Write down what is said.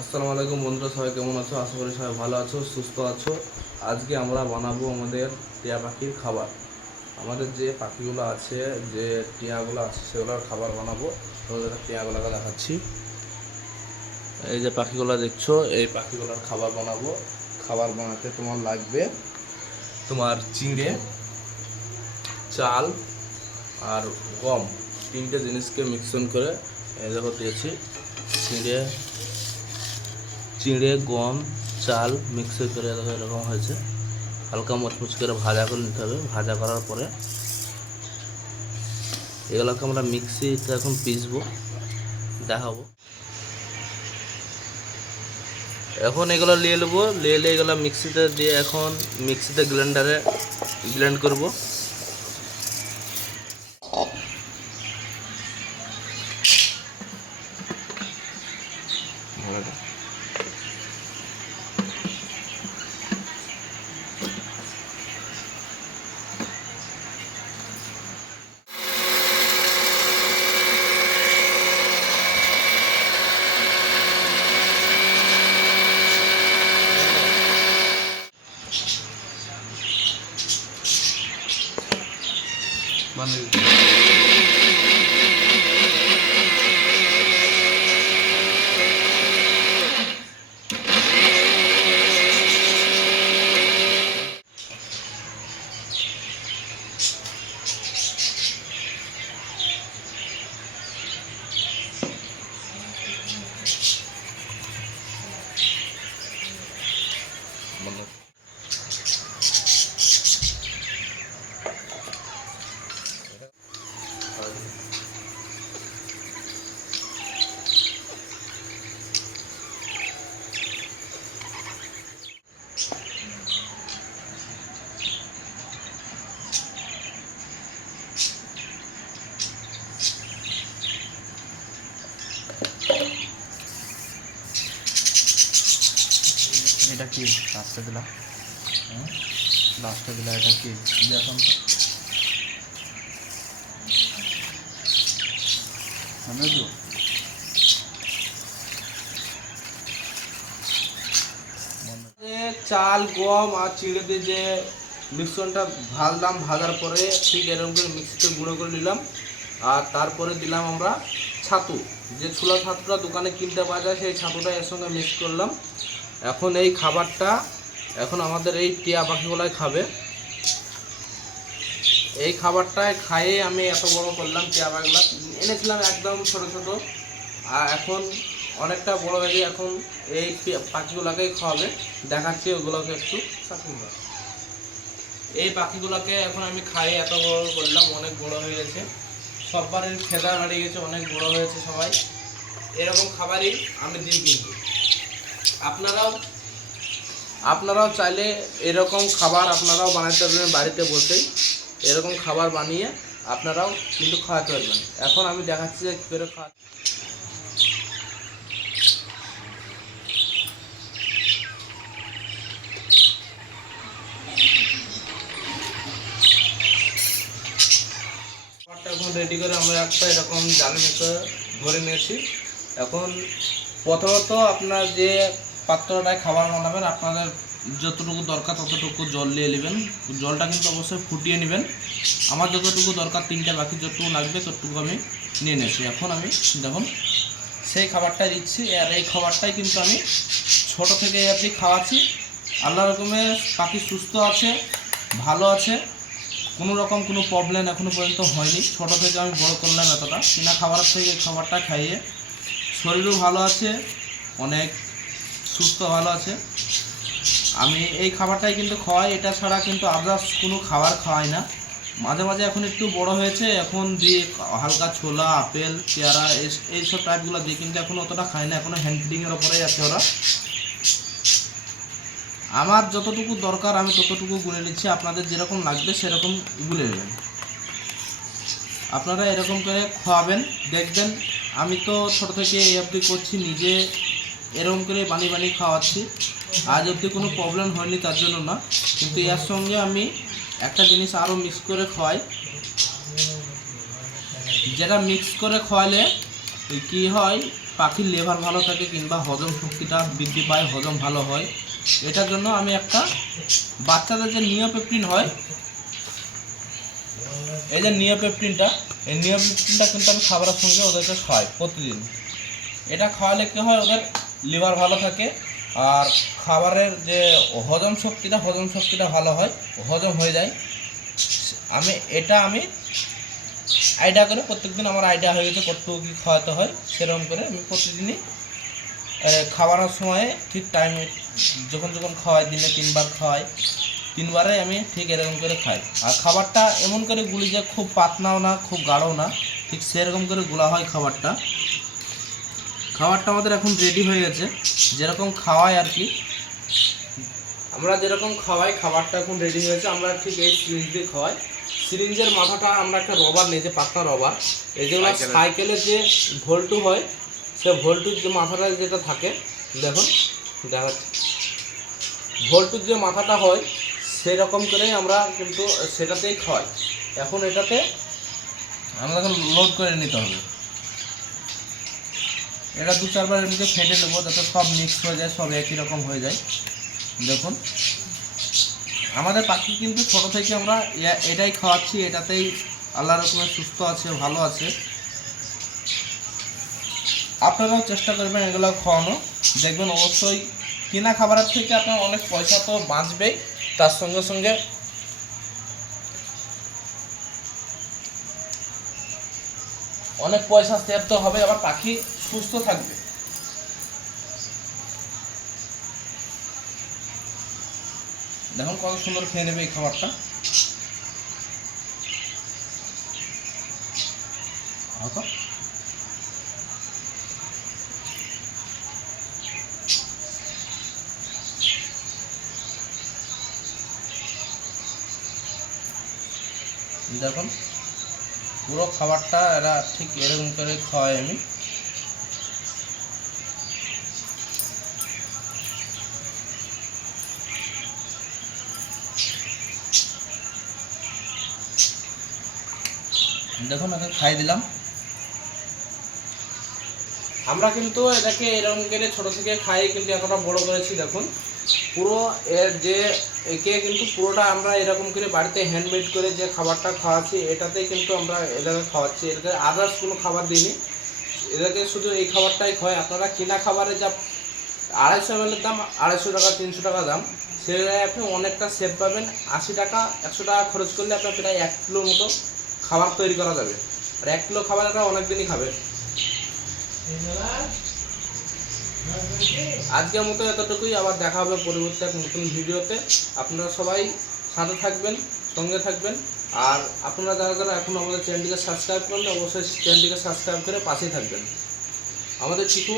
আসসালামু আলাইকুম বন্ধুরা, সবাই কেমন আছো? আশা করি সবাই ভালো আছো, সুস্থ আছো। আজকে আমরা বানাবো আমাদের টিয়া পাখির খাবার। আমাদের যে পাখিগুলো আছে, যে টিয়াগুলো আছে, সেগুলোর খাবার বানাবো। তোমাদের টিয়াগুলোকে দেখাচ্ছি। এই যে পাখিগুলো দেখছো, এই পাখিগুলোর খাবার বানাবো। খাবার বানাতে তোমার লাগবে তোমার চিঁড়ে, চাল আর গম, তিনটে জিনিসকে মিক্সন করে এই দেখো দিয়েছি। চিঁড়ে চিঁড়ে গম চাল মিক্সি করে এরকম হয়েছে। হালকা মচমচ করে ভাজা করে নিতে হবে। ভাজা করার পরে এগুলোকে আমরা মিক্সিতে এখন পিসবো, দেখাবো। এখন এগুলো নিয়ে নেবো, নিয়ে এগুলো মিক্সিতে দিয়ে এখন মিক্সিতে গ্রাইন্ডারে ব্লেন্ড করবো। এটা কি লাস্টে দিলা? লাস্টে দিলা এটা কি এখন চাল গম আর চিড়ে দিয়ে যে মিশ্রণটা ভাজলাম, ভাজার পরে ঠিক এরকম করে মিক্সিতে গুঁড়ো করে নিলাম। আর তারপরে দিলাম আমরা ছাতু, যে ছোলা ছাতুটা দোকানে কিনতে পাওয়া যায়, সেই ছাতুটা এর সঙ্গে মিক্স করলাম। এখন এই খাবারটা এখন আমাদের এই টিয়া পাখিগুলাই খাবে। এই খাবারটায় খাইয়ে আমি এত বড় করলাম। টিয়া পাখিগুলা এনেছিলাম একদম ছোট ছোট, আর এখন অনেকটা বড় হয়ে গিয়ে এখন এই পাখিগুলোকেই খাওয়াবে। দেখাচ্ছি ওগুলোকে একটু। এই পাখিগুলোকে এখন আমি খাইয়ে এত বড় করলাম, অনেক বড় হয়ে গেছে। সববারের খেদা বাড়িয়ে গেছে, অনেক বড় হয়েছে সবাই। এরকম খাবারই আমি দিই। কিন্তু আপনারাও চাইলে এরকম খাবার আপনারাও বানাতে পারবেন বাড়িতে বসেই। এরকম খাবার বানিয়ে আপনারাও কিন্তু খাওয়াতে পারবেন। এখন আমি দেখাচ্ছি যে কী করে খাওয়া। খাবারটা এখন রেডি করে আমরা একটা এরকম জালের মতো ধরে নিয়েছি। এখন প্রথমত আপনার যে পাত্রটায় খাবার বানাবেন, আপনাদের যতটুকু দরকার ততটুকু জল নিয়ে নেবেন। জলটা কিন্তু অবশ্যই ফুটিয়ে নেবেন। আমার যতটুকু দরকার, তিনটা বাকি যতটুকু লাগবে ততটুকু আমি নিয়ে নিয়েছি। এখন আমি দেখুন সেই খাবারটাই দিচ্ছি। আর এই খাবারটাই কিন্তু আমি ছোট থেকে আপনি খাওয়াচ্ছি। আল্লাহ রকমের পাখি সুস্থ আছে, ভালো আছে, কোনো রকম কোনো প্রবলেম এখনও পর্যন্ত হয়নি। ছোট থেকে আমি বড় করলাম এতটা। কিনা খাবারের থেকে খাবারটা খাইয়ে শরীরও ভালো আছে, অনেক সুস্থ ভালো আছে। আমি এই খাবারটাই কিন্তু খাওয়াই, এটা ছাড়া কিন্তু আদার্স কোনো খাবার খাওয়াই না। মাঝে মাঝে এখন একটু বড় হয়েছে, এখন দিয়ে হালকা ছোলা আপেল পেয়ারা এইসব টাইপগুলো দিয়ে, কিন্তু এখন অতটা খাই না। এখনও হ্যান্ড ফিডিংয়ের ওপরেই আছে ওরা। আমার যতটুকু দরকার আমি ততটুকু গুলে নিচ্ছি। আপনাদের যেরকম লাগবে সেরকম গুলে নেবেন। আপনারা এরকম করে খাওয়াবেন, দেখবেন। আমি তো ছোটো থেকে এই অবধি করছি, নিজে এরকম করে বানিয়ে খাওয়াচ্ছি। আজ অবধি কোনো প্রবলেম হয়নি, তার জন্য না। কিন্তু এর সঙ্গে আমি একটা জিনিস আরও মিক্স করে খাওয়াই, যেটা মিক্স করে খাওয়ালে কী হয়, পাখির লিভার ভালো থাকে কিংবা হজম শক্তিটা বৃদ্ধি পায়, হজম ভালো হয়, এটার জন্য আমি একটা বাচ্চাদের যে নিওপেপটিন হয়, এই যে নিওপেপটিনটা, এই নিওপেপটিনটা কিন্তু আমি খাবারের সঙ্গে ওদেরকে খাওয়াই প্রতিদিন। এটা খাওয়ালে কী হয়, ওদের লিভার ভালো থাকে আর খাবারের যে হজম শক্তিটা ভালো হয়, হজম হয়ে যায়। আমি আইডিয়া করে প্রত্যেকদিন আমার আইডিয়া হয়ে গেছে কতটুকু কী খাওয়াতে হয়, সেরকম করে আমি প্রতিদিনই খাওয়ানোর সময়ে ঠিক টাইমে যখন খাওয়াই, দিনে 3 বার খাওয়াই, 3 বারে আমি ঠিক এরকম করে খাই। আর খাবারটা এমন করে গুলি যে খুব পাতলাও না খুব গাঢ়ও না, ঠিক সেরকম করে গুলা হয় খাবারটা। আমাদের এখন রেডি হয়ে গেছে, যেরকম খাওয়াই আর কি, আমরা যেরকম খাওয়াই খাবারটা এখন রেডি হয়েছে। আমরা ঠিক এই সিরিঞ্জ দিয়ে খাওয়াই। সিরিঞ্জের মাথাটা আমরা একটা রবার নিই, যে পাতলা রবার, এই যেগুলো সাইকেলের যে ভোল্টু হয়, সে ভোল্টুর যে মাথাটা যেটা থাকে, দেখুন দেখাচ্ছি, ভোল্টুর যে মাথাটা হয় সেরকম করেই আমরা কিন্তু সেটাতেই খাওয়াই। এখন এটাতে আমরা এখন লোড করে নিতে হবে। এটা 2-4 বার এমনিতে ফেটে নেবো যাতে সব মিক্স হয়ে যায়, সব একই রকম হয়ে যায়। দেখুন আমাদের পাখি কিন্তু ছোটো থেকে আমরা এটাই খাওয়াচ্ছি, এটাতেই আল্লাহ রকমের সুস্থ আছে, ভালো আছে। আপনারাও চেষ্টা করবেন এগুলো খাওয়ানো, দেখবেন অবশ্যই কিনা খাবারের থেকে আপনার অনেক পয়সা তো বাঁচবেই, তার সঙ্গে সঙ্গে অনেক পয়সা সেভ তো হবে, আবার পাখি সুস্থ থাকবে। দেখুন কত সুন্দর খেয়ে নেবে এই খাবারটা। দেখুন পুরো খাবারটা এরা ঠিক এরকম করে খাওয়াই আমি। দেখুন একে খাই দিলাম। আমরা কিন্তু এটাকে এরকম করে ছোটো থেকে খাই, কিন্তু এতটা বড় করেছি। দেখুন পুরো এর যে একে কিন্তু পুরোটা আমরা এরকম করে বাড়িতে হ্যান্ডমেড করে যে খাবারটা খাওয়াচ্ছি, এটাতেই কিন্তু আমরা এটাকে খাওয়াচ্ছি, এটাতে আদার্স কোনো খাবার দিইনি, এটাকে শুধু এই খাবারটাই খাওয়াই। আপনারা কিনা খাবারে যা 250 ml দাম 250 টাকা 300 টাকা দাম, সে জায়গায় আপনি অনেকটা সেভ পাবেন। 80 টাকা 100 টাকা খরচ করলে আপনার প্রায় 1 কিলোর মতো খাবার তৈরি করা যাবে, আর 1 কিলো খাবার এটা অনেক দিনই খাবে। আজকের মতো এতটুকুই, আবার দেখা হবে পরবর্তী এক নতুন ভিডিওতে। আপনারা সবাই সাথে থাকবেন, সঙ্গে থাকবেন, আর আপনারা যারা এখনও আমাদের চ্যানেলটিকে সাবস্ক্রাইব করলে অবশ্যই চ্যানেলটিকে সাবস্ক্রাইব করে পাশেই থাকবেন। আমাদের চিকু